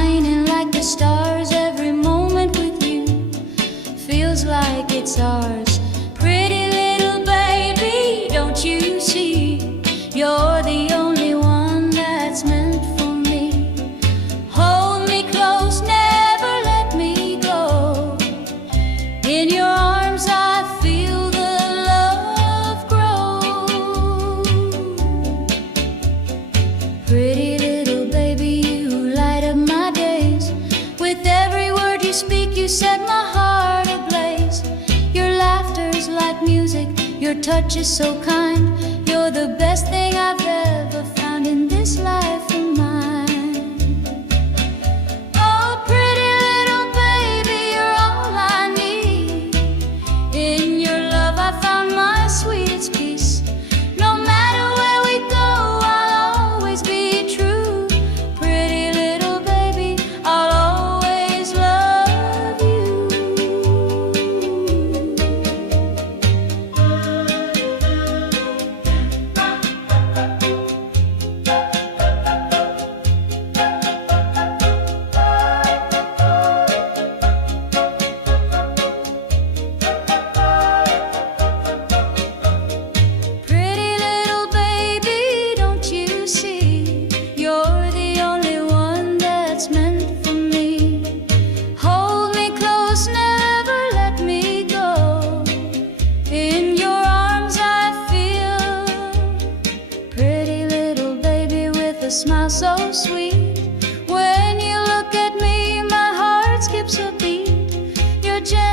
shining like the stars. Every moment with you feels like it's ours. Pretty little baby, don't you see? You're the only one that's meant for me. Hold me close, never let me go. In your arms I feel the love grow. Pretty little baby, you light up my days. With every word you speak, you set my heart ablaze. Your laughter's like music, your touch is so kind. You're the best thing I've ever found in this life of mine. Oh, pretty little baby, you're all I need. In your love I found my sweetest peace. No matter where we go, I'll always be true. Pretty little baby, I'll always love you. Pretty little baby, don't you see? You're the only one that's meant for me. Hold me close, never let me go. In your arms I feel. Pretty little baby with a smile so sweet. When you look at me, my heart skips a beat. You're